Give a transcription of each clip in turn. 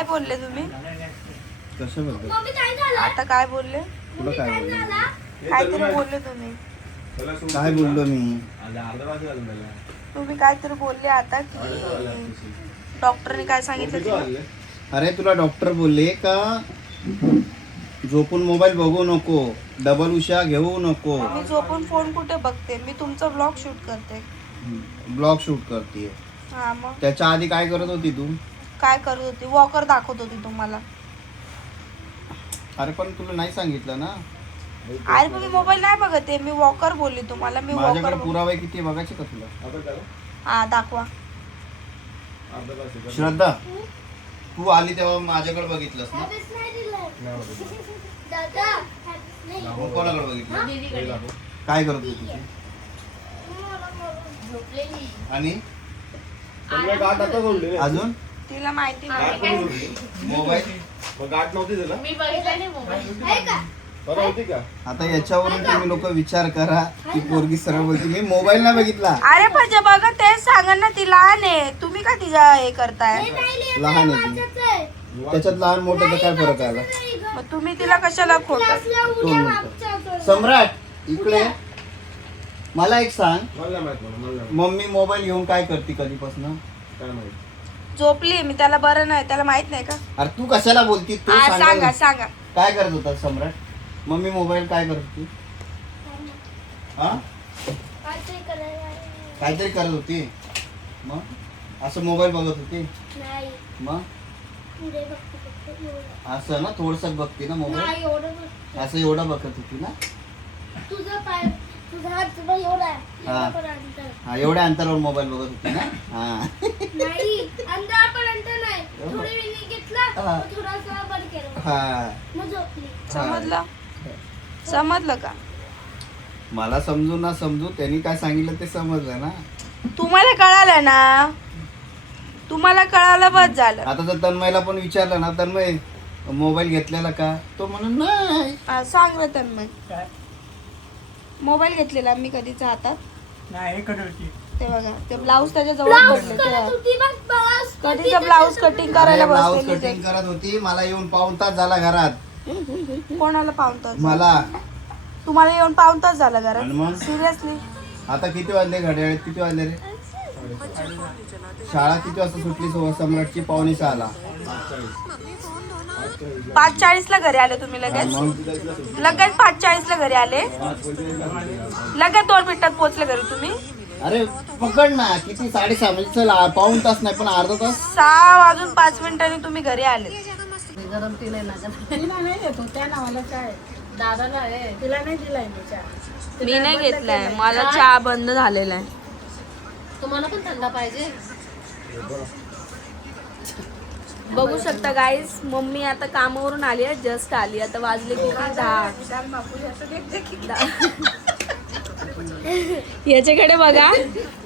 काय बोलले तुम्ही? कशाबद्दल? आता काय बोलले? तुला काय बोललो? काहीतरी बोलले तुम्ही. काय बोललो मी? तुम्ही काहीतरी बोलले आता की डॉक्टरने काय सांगितलं ते? अरे तुला डॉक्टर बोलले का झोपून मोबाईल बघू नको, डबल उशा घेऊ नको. मी झोपून फोन कुठे बघते? मी तुमचा ब्लॉग शूट करते. ब्लॉग शूट करते. हा मग त्याच्या आधी काय करत होती तू? काय करत होती? वॉकर दाखवत होती तुम्हाला. अरे पण तुला नाही सांगितलं ना. अरे पण मी मोबाईल नाही बघते, मी वॉकर बोलली तुम्हाला. मी माझ्याकडे वॉकर पुरावे किती बघायचे का तुला? हा दाखवा. श्रद्धा, तू आली तेव्हा माझ्याकडे बघितलंस ना? मग कोणाकडे बघितलं? काय करत होती तू? आणि अजून तिला माहिती नाही. मोबाईल गाठ नव्हती त्याला मी बघितला नाही मोबाईल. बरं होती का? आता याच्यावरून तुम्ही लोक विचार करा की पोरगी सरळ बोलते मी मोबाईल नाही बघितला. अरे पण जे बघा तेच सांगा ना, ती लहान आहे. तुम्ही का तिच्या हे करताय? लहान आहे ती. त्याच्यात लहान मोठ्याचा काय फरक आला? मग तुम्ही तिला कशाला खोटं? 2 मिनिटं. सम्राट इकडे मला एक सांग, मला नाही माहित मला नाही माहित. मम्मी मोबाईल घेऊन काय करते कधीपासून? काय माहित? झोपली मी, त्याला बरं नाही. त्याला माहित नाही का? अरे तू कशाला बोलती? तू हा, सांगा. सांगा सांगा. काय करत होता सम्राट? मम्मी मोबाईल काय करत होती? हा काहीतरी करत होती. मग असं मोबाईल बघत होती? मग असं ना थोडस बघते ना मोबाईल, असं एवढं बघत होती ना? हा एवढ्या अंतरावर मोबाईल बघत होती ना? हा हा समजलं? समजलं का? मला समजू ना समजू, त्यांनी काय सांगितलं ते समजलं ना. तुम्हाला कळालं ना? तुम्हाला कळालं बस झालं. आता जर तन्मयला पण विचारलं ना, तन्मय मोबाईल घेतलेला का, तो म्हणून नाही. सांग ना तन्मय. मोबाईल घेतलेला मी कधीचा हातात? ते बघा, ते ब्लाऊज त्याच्या जवळ पडले तेव्हा. कधीचा ब्लाऊज कटिंग करायला ब्लाऊज बसलेली कटिंग करत होती, मला येऊन पाऊण तास झाला घरात. ते. कोणाला पाऊण तास? मला. तुम्हाला येऊन पाऊण तास झाला आणि घरात? मग? सिरियसली? आता किती वाजले घड्याळात? किती वाजले रे? शाळा किती वाजता सुटली? सम्राटची 5:45. 5:40 ला घरी आले तुम्ही लगेच? लगेच 5:40 ला घरी आले? लगेच 2 मिनिटात पोहोचले घरी तुम्ही? अरे पकड ना, किती 6:30 म्हणजे चल पाऊण तास नाही पण अर्धा तास. 6 वाजून 5 मिनिटांनी तुम्ही घरी आले. गरम तिला नाही देतो त्या नावाला काय दादाला आहे, तिला नाही दिलाय मी चहा. मी नाही घेतलाय, मला चहा बंद झालेला आहे. तुम्हाला पण थंड पाहिजे? बघू शकता गाईस, मम्मी आता कामावरून आली आहे, जस्ट आली. आता वाजले किती? 10. याच्याकडे बघा,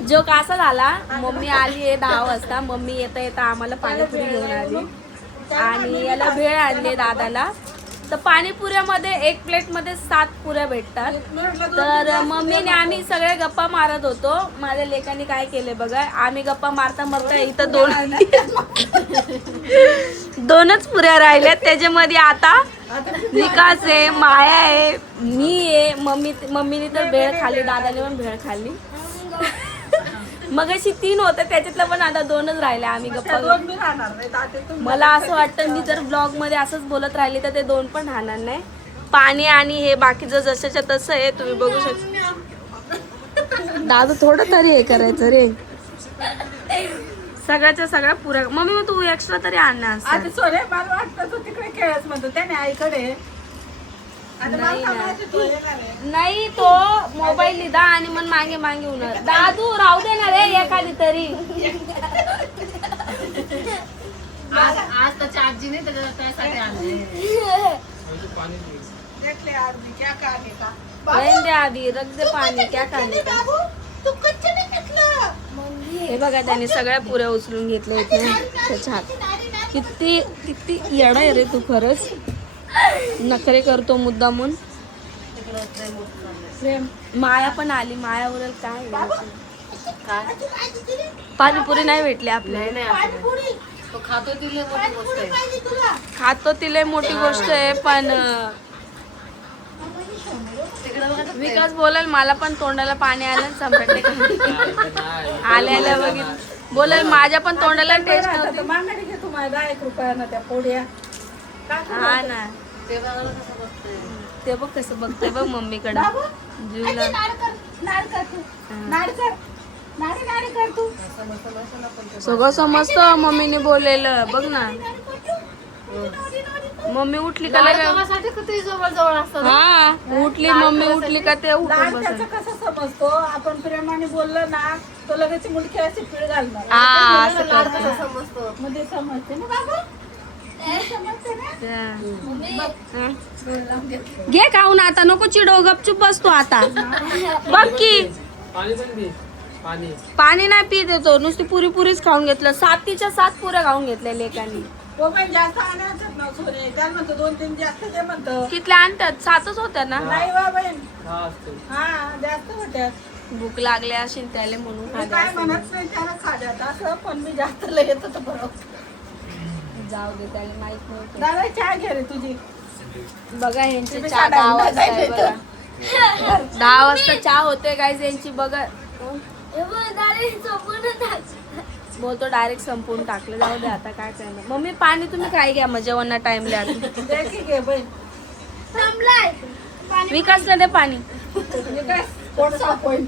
जो कसा झाला. मम्मी आली आहे 10 वाजता. मम्मी येता येता आम्हाला पाणीपुरी घेऊन आली आणि याला भेळ आणली दादाला. तर पाणीपुऱ्यामध्ये 1 प्लेटमध्ये 7 पुऱ्या भेटतात. तर मम्मीने आम्ही सगळे गप्पा मारत होतो. माझ्या लेकाने काय केले बघा, आम्ही गप्पा मारता मारता इथं 2च पुऱ्या राहिल्यात. त्याच्यामध्ये आता विकास आहे, माया आहे, मी आहे. मम्मीने तर भेळ खाल्ली, दादाने पण भेळ खाल्ली. मग अशी 3 होते, त्याच्यातलं पण आता 2च राहिले. आम्ही गप्पा, मला असं वाटतं मी जर ब्लॉग मध्ये असंच बोलत राहिली तर ते 2 पण राहणार नाही. पाणी आणि हे बाकीचं जसंच्या तसं आहे, तुम्ही बघू शकता. दादा थोडं तरी हे करायचं रे. सगळ्याच्या सगळ्या पुऱ्या. मम्मी मग तू एक्स्ट्रा तरी आणणार असं. नाही, तो मोबाईल लिदा आणि मग मागे मागे होणार. दादू राहू दे ना रे एखादी तरी. आज त्याची आजी नाही त्यासाठी आणले. दे आधी, रख दे पाणी. क्या खाणे का? हे बघा, त्याने सगळ्या पुऱ्या उचलून घेतल्या इथे त्याच्या हात. किती किती येडा आहे रे तू खरंच. नखरे करतो मुद्दामून. माया पण आली. माया उरल काय? पाणीपुरी नाही भेटली आपल्याला. तो खातो तिला मोठी गोष्ट आहे. खातो तिला मोठी गोष्ट आहे, पण तिकडे बघा तर विकास बोलेल मला पण तोंडाला पाणी आलं आणि सम्राट आल्या बघितलं बोलेल माझ्या पण तोंडाला टेस्ट नव्हती. मागणी घेतो माझ्या 1 रुपयानं त्या पोड्या. हा ना, ते बघा कसं बघतोय. ते बघ कसं बघतोय बघ मम्मीकडे जीवला. सगळं समजतं मम्मीने बोललेलं बघ ना. मम्मी उठली का लगेच लाडकावासाठी किती जवळ असतात. हा उठली मम्मी उठली का ते उठून लाड बसत. त्याचं कसं समजतो आपण प्रेमाने बोललो ना तो लगेच मुलगी अशी पिळ घालणार हा असं लाड करतं. कसा समजतो. मध्ये समजते ना बाबा समजते ना हा. घे खाऊन आता नको चिडो गपचूप बसतो आता. बघ की पाणी पण दे पाणी. पाणी नाही पित येतो नुसती पुरीच खाऊन घेतलं. 7च्या 7 पुऱ्या खाऊन घेतल्या लेकांनी. तो पण जास्त आणायचं ना सोने त्याला म्हणतो 2-3 जास्त ते म्हणतो कितल्या आणतात 7च होत्या ना. नाही बाबा हा असते. हा जास्त होत्या भूक लागल्या असेल त्याला म्हणून मी खाल्ल्या काय असेल. म्हणत नाही त्याला खाद्यात असं पण मी जास्त लय येत होतं बरोबर. जाऊ दे त्याला माहित नव्हतं. दादा चहा घे रे तुझी बघा यांची तुम्ही 4 10 वाजता आहे साडे बघा. 10 वाजता चहा होते गाईज यांची बघा. बोलतो डायरेक्ट संपवून टाकलं. जाऊ दे आता काय करणार. मम्मी पाणी तुम्ही काय घ्या मग जेवणा टाइमला. दे की घे बहीण विकासला दे पाणी. म्हणजे काय पोट साफ होईल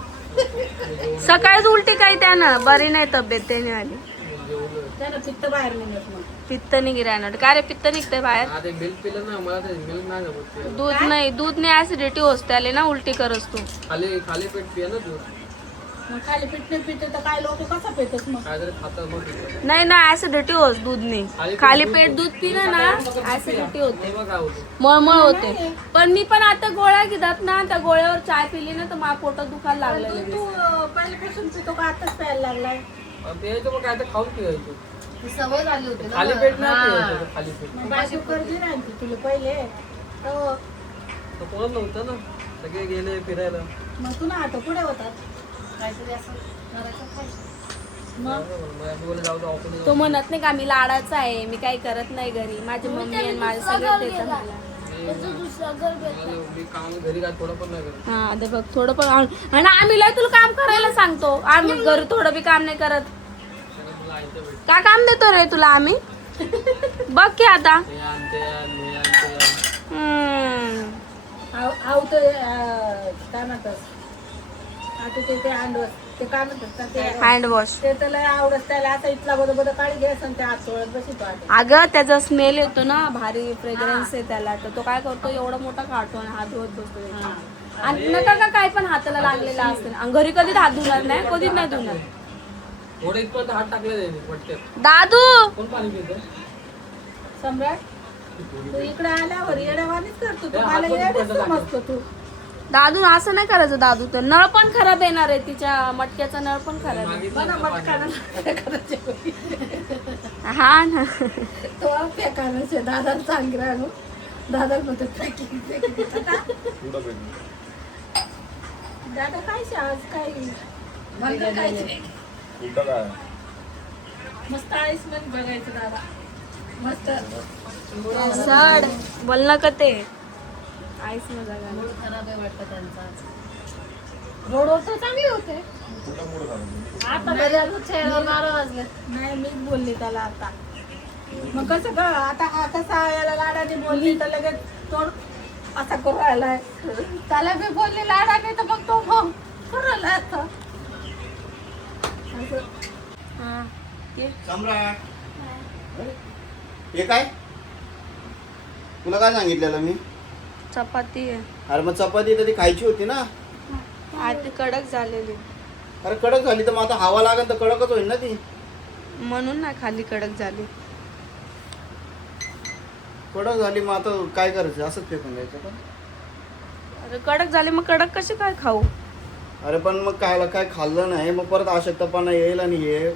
सकाळीच उलटी काय त्यानं बरी नाही तब्येत त्याने आली. त्यानं पित्त बाहेर निघत मग पित्त नाही गिरायना काय रे पित्त निघते बाहेर. आता मिल्क पिलं ना मला ते मिल्क नाही जमत ते. दूध नाही ऍसिडिटी होत त्याले ना उलटी करस तू. खाली खाली पेट पिया ना तू. मग खाली पिठणे पिते तर काय लोक कसा पेतच मग काय तरी खातात मग पितं. नाही ना ऍसिडिटी होत दूधने. खाली पेट दूध पिलं ना ऍसिडिटी होते तेव्हा काय होतं. मळमळ होते. पण मी पण आता गोळ्या घेतात ना त्या गोळ्यावर चाय पिली ना तर माझ्या पोटात दुखायला लागलं लगेच. तू पहिल्यापासून पितो का आताच प्यायला लागलाय आणि ते यायचं मग काय तर खाऊन पिवायचं. ती सवय झाली होती ना. खाली पेट नाही हा. पिवायचं खाली पेट. मग बायको कर्जी राहते तुला पहिले हो तर कोणच नव्हतं ना सगळे गेले फिरायला. मग तू ना आता पुढे होतात काहीतरी असं करायचं पाहिजे. माझ्या बोलले जाऊ दे ऑफिस. तो म्हणत नाही का मी लाडाचा आहे मी काही करत नाही घरी. माझी मम्मी आणि माझे सगळे देतात मला. मी काम घरी काय थोडं पण नाही करत. हा ते बघ थोडं पण आणि आम्ही लय तुला काम करायला सांगतो. आम्ही घरी थोडं बी काम नाही करत. मला आयतं भेट. काय काम देतो रे तुला आम्ही. बघ की आता हे आणते यार, हे आणते यार. हम्म. आवत काय म्हणतात आता ते अंडवस ते काय म्हणतात ते हँड वॉश. ते तर लय आवडत त्याला आता इथला बरोबर काढी घ्यायचं आणि ते हात सोडत बसितो आता अगं त्याचा स्मेल येतो ना भारी फ्रेग्रन्स आहे त्याला. तर तो काय करतो एवढा मोठा काढतो आणि हात धुवत बसतो त्याच्यावर. आणि नका का काय पण हाताला लागलेला असेल. आणि घरी कधीच हात धुणार नाही कधीच नाही धुणार. थोडं इथपर्यंत हात टाकले जाईल पटकन. दादू कोण पाणी पितं. सम्राट तू इकडे आल्यावर येड्यावानीच करतो तू हात मला मध्ये येडच पडलं समजतो तू दादू असं नाही करायचं. दादू तर नळ पण खराब येणार आहे तिच्या मटक्याचा नळ पण खराब आहे. मागितलं बना ना मटकानं पाणी. हा ना तो फेकायला दादा सांग राहिलो दादा म्हणतो पॅकिंग पुढं पेट. दादा काय आज काय बंद काय पुढं काय मस्त आईस पण बघायचं दादा मस्त सड बोल ना का ते आईस मजा घाल. मूड खराब आहे वाटतं त्यांचा. रोडवर तर चांगले होते पुढं पुढं झालं. आता घरी आलो चेहरा 12 वाजले. नाही मीच बोलली त्याला आता मग कसं ग आता हा कसा याला लाडाने बोलली तर लगेच तोड असा करू राहिलाय त्याला मी बोलली लाडाने तर मग तो मग करू राहिलाय आता असं. हा ये. सम्राट हे काय तुला काय सांगितलेलं मी. चपाती आहे. अरे मग चपाती तर ती खायची होती ना. आधी कडक झालेली अरे कडक झाली तर मग आता हवा लागेल तर कडकच होईल ना ती. म्हणून ना खाली कडक झाली. कडक झाली मग आता काय करायचं असंच फेकून द्यायचं का. अरे कडक झाली मग कडक कशी काय खाऊ. अरे पण मग काय खाल्लं नाही मग परत अशक्तपणा येईल आणि हे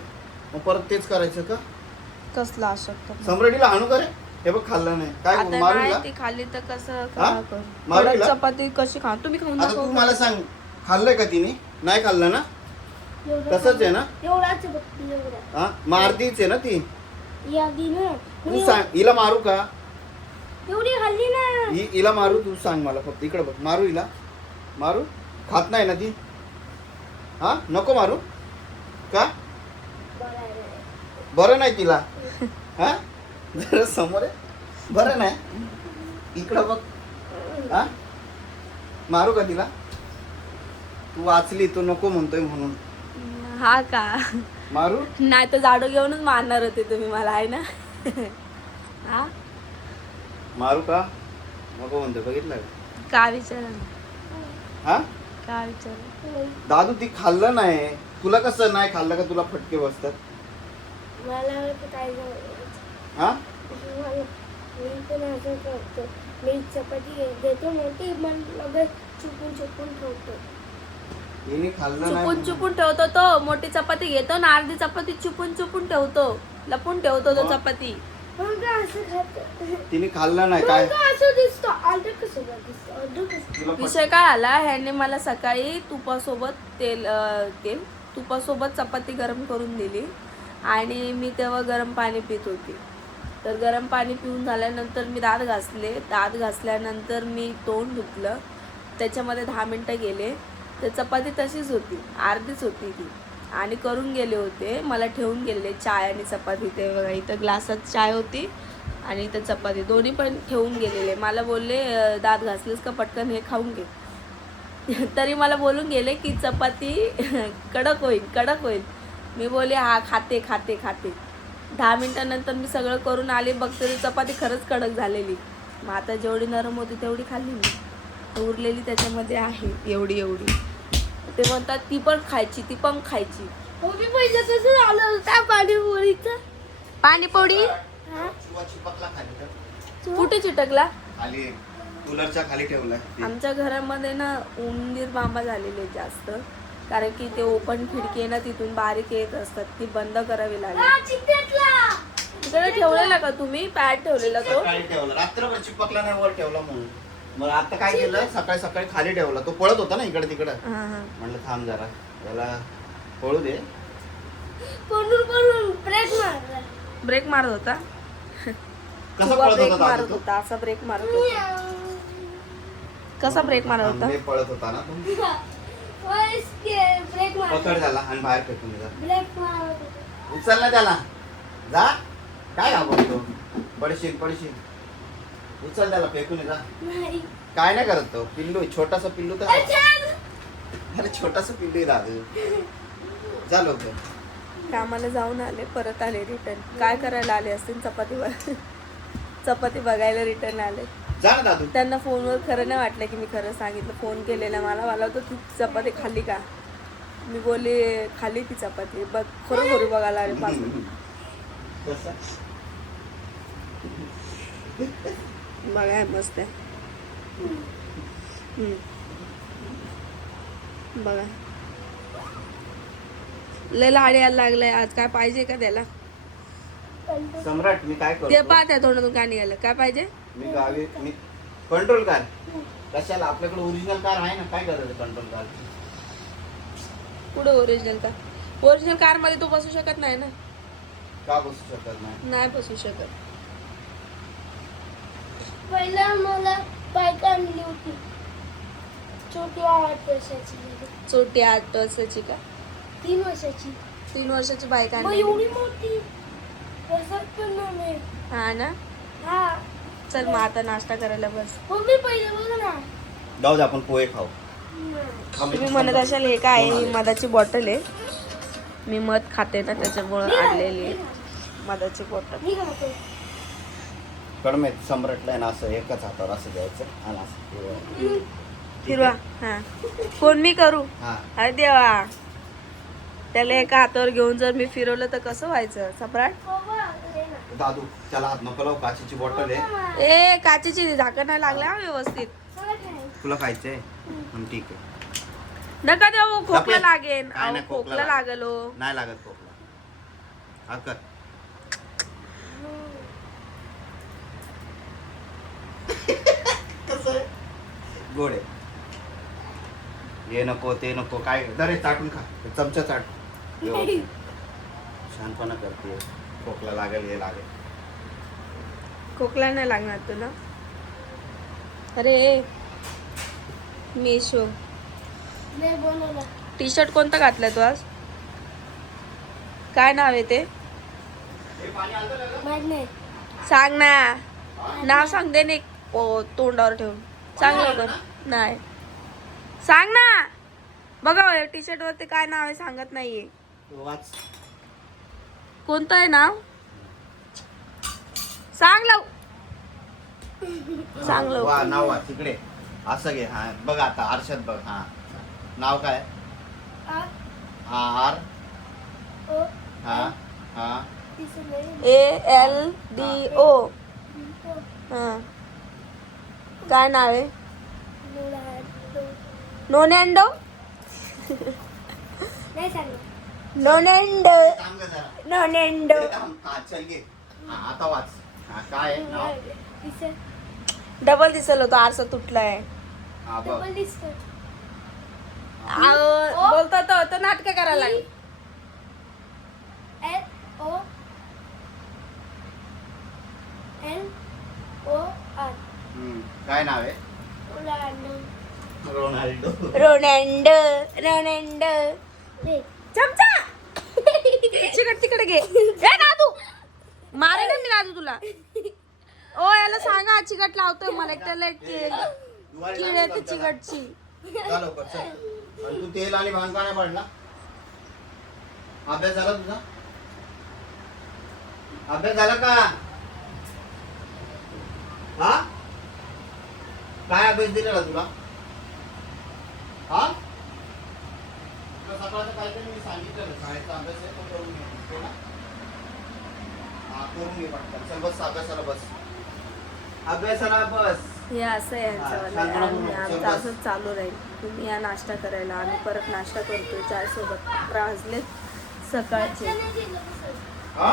मग परत तेच करायचं का. कसला अशक्त. सम्राटीला आणू का रे. हे बघ खाल्लं नाही काय आता मारू नाही का. ती खाली तर कसं हा? करू? मारू कडक तिला? चपाती कशी खा तुम्ही खाऊन आता तू दाखव. मला सांग खाल्लंय का तिने. नाही खाल्लं ना तसंच आहे ना. हा मग अर्धीच आहे ना ती. यादी ना तू सांग, हिला मारू का? एवढी खाल्ली ना. हिला मारू? तू सांग मला फक्त. इकडे बघ. मारू हिला? मारू? खात नाही ना ती? हा, नको मारू का? बरं नाही तिला? हा, जरा समोर आहे. बरं नाही. इकडं बघ. हा, मारू का तिला? तू वाचली, तू नको म्हणतोय म्हणून. हा का? मारू? नाही तर जाडो घेऊनच मारणार होते तुम्ही मला, आहे ना? हा, मारू का? नको म्हणतोय, बघितलं का? का विचारा ना. हा, का विचारा? दादू ती खाल्लं नाही. तुला कसं नाही खाल्लं का तुला फटके बसतात? मला काय झालं? हा, मी पण असं करतो. मी चपाती देतो मोठी पण लगेच चुकून चुकून ठेवतो. हिने खाल्लं चुपून नाही. चुपून ठेवतो तो. मोठी चपाती घेतो ना, अर्धी चपाती चुपून चुपून ठेवतो, लपून ठेवतो तो चपाती. मग काय असं खातो? तिने खाल्लं नाही काय? मग काय असं दिसतो? अर्ध कसं दिसतं? अर्ध कसं? तुला फट- विषय काय आला, ह्याने मला सकाळी तुपासोबत चपाती गरम करून दिली आणि मी तेव्हा गरम पाणी पित होती. तर गरम पाणी पिऊन झाल्यानंतर मी दात घासले. दात घासल्यानंतर मी तोंड धुतलं. त्याच्यामध्ये 10 मिनटं गेले. तर चपाती तशीच होती, अर्धीच होती ती. आणि करून गेले होते, मला ठेवून गेले चाय आणि चपाती. ते बघा, इथं ग्लासात चाय होती आणि इथं चपाती, दोन्ही पण ठेवून गेलेले. मला बोलले दात घासलेस का, पटकन हे खाऊन घे. तरी मला बोलून गेले की चपाती कडक होईल. मी बोलले हा, खाते. 10 मिनिटानंतर मी सगळं करून आले, बघते तर चपाती खरंच कडक झालेली. मग आता जेवढी नरम होती तेवढी खाल्ली मी. उरलेली त्याच्यामध्ये आहे एवढी. ते म्हणतात ती पण खायची. हो, मी पहिलं कसं झालं होतं पाणीपुरीचं. पाणीपुरी शिवा चिपकला खाली तर. कुठे चिटकला? खाली कूलरच्या खाली ठेवलाय. आमच्या घरामध्ये ना उंदीर मामा झालेले जास्त, कारण की ते ओपन खिडकी आहे ना, तिथून बारीक येत असतात. ती बंद करावी लागेल. तिकडे ठेवलेला का तुम्ही? पॅड ठेवलेला तो? सकाळी ठेवला, रात्रभर चिपकला नाही, वर ठेवला म्हणून. मग आता काय केलं, सकाळी खाली ठेवला. तो पळत होता ना इकडे तिकडं. हा. म्हणलं थांब जरा, त्याला पळू दे. पळून ब्रेक मारला. ब्रेक मारत होता. कसा किंवा पळत ब्रेक होता मारत दादू तो? होता, असा ब्रेक मारत होता. कसा ब्रेक मारत होता? थांबे पळत होता ना तो. ब्रेक मार. पकड झाला आणि बाहेर फेकून दिला. ब्रेक मार. उचल ना त्याला. जा, काय घाबरतो? पडशील. उचल त्याला, फेकून जा. नाही. काय नाही करत तो. पिल्लू, छोटासा पिल्लू तर आहे. अच्छा. अरे छोटासा पिल्लू आहे दादू. जा लवकर. कामाला जाऊन आले, परत आले रिटर्न. काय करायला आले असतील? चपाती बघायला रिटर्न आले. जा ना दादू. त्यांना फोनवर खरं नाही वाटलं की मी खरं सांगितलं. फोन केलेला मला होतं तू चपाती खाल्ली का? मी बोलले खाल्ली ती चपाती. बघ, खरोखर बघायला आले 5 मिनिट. कसं? बघाय मस्त आहे. बघा, लय लाड यायला लागलाय आज. काय पाहिजे का त्याला? सम्राट, मी काय ते करतो? पहा त्या तोंडातून का निघालं. काय पाहिजे? मी गावी कंट्रोल कार. कशाला? आपल्याकडे ओरिजिनल कार आहे ना, काय करायचं कंट्रोल कार? पुढे ओरिजिनल कार. ओरिजिनल कार मध्ये तो बसू शकत नाही ना. का बसू शकत नाही? नाही बसू शकत. पहिला मला बाईक आणली होती, छोटी 8 वर्षाची. छोटी 8 वर्षाची का? 3 वर्षाची. 3 वर्षाची बाईक मग आणली. एवढी मोठी बसत पण नाही. हा ना. हा. चल मग आता नाश्ता करायला बस. मम्मी पहिले बघ ना. जाऊ दे, आपण पोहे खाऊ. तुम्ही म्हणत असाल हे काय आहे? ही मधाची बॉटल आहे. मी मध खाते ना, त्याच्यामुळे आणलेली आहे मधाची बॉटल. मी खातो. कडमेत सम्राटला आहे ना, असं एकच हातावर असं द्यायचं आणि असं फिरवा. हा, कोण मी करू? हा. अरे देवा, त्याला एका हातावर घेऊन जर मी फिरवलं तर कसं व्हायचं? सम्राट, बाबा, दे ना. दादू त्याला हात नको लावू, काचेची बॉटल आहे. ए काचेची झाकण नाही लागलं हा व्यवस्थित. मला खायचं. तुला खायचंय? ठीक आहे. नका देऊ, खोकला नको. लागेल. काय अहो, नाही, खोकला खोकला लागेल हो. नाही लागत खोकला. हा कर. गोड आहे. हे नको ते नको, काय दरे चाटून खा. चमचा चाट. व्यवस्थित. शहाणपणा करते. खोकला लागेल हे लागेल. खोकला नाही लागणार तुला. अरे मेशो नाही बनवला. टी शर्ट कोणता घातलाय तू आज? काय नाव आहे ते? माहित नाही. सांग ना. नाव सांग दे ने. ओ तोंडावर ठेवून सांग लवकर. नाही सांग ना. बघा टी शर्ट वरती काय नाव आहे सांगत नाहीये. वाच. कोणतं आहे नाव? सांग लव. सांग लवकर. वा नाव वाच तिकडे. असं घे. हा बघ आता आरशात बघ. हा नाव काय? आ आर. ओ हा हा दिसलं ALDO. हा काय नाव आहे? नोनॅन्डो. नाही सांगलं. नोनॅन्डो. थांब गं जरा. नोनॅन्डो. हे थांब. हा चल घे. हा आता वाच. हा काय आहे नाव? दिसलं. डबल दिसल होतं आरसा तुटलाय. हा बघ. डबल दिसतं. बोलतो तो नाटक करायला लागेल. LOLOR. काय नाव आहे? रोनाल्डो. रोनॅन्डो. रोनॅन्डो. दे. चमचा. तिकडे घे. ए नादू मारे ना मी नादू तुला. ओ याला सांगा चिकट लावतोय मला एकट्याला किड येते चिकटची. चल लवकर चल. आणि तू तेल आणि भांग का नाही पडला? अभ्यास झाला तुझा? अभ्यास झाला का? हा काय अभ्यास दिलेला तुला? हा तुला सकाळचं काहीतरी मी सांगितलं शाळेचा अभ्यास आहे तो करून घे. हो ना? हा करून घे पटकन. चल बस अभ्यासाला बस. अभ्यासाला बस. हे असं आहे यांचं आमचं असंच चालू राहील. तुम्ही या नाश्ता करायला आम्ही परत नाश्ता करतोय चाय सोबत. 11 वाजले सकाळचे. नाही दिलं कसं. हा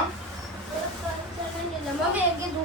मम्मी एक घे तू.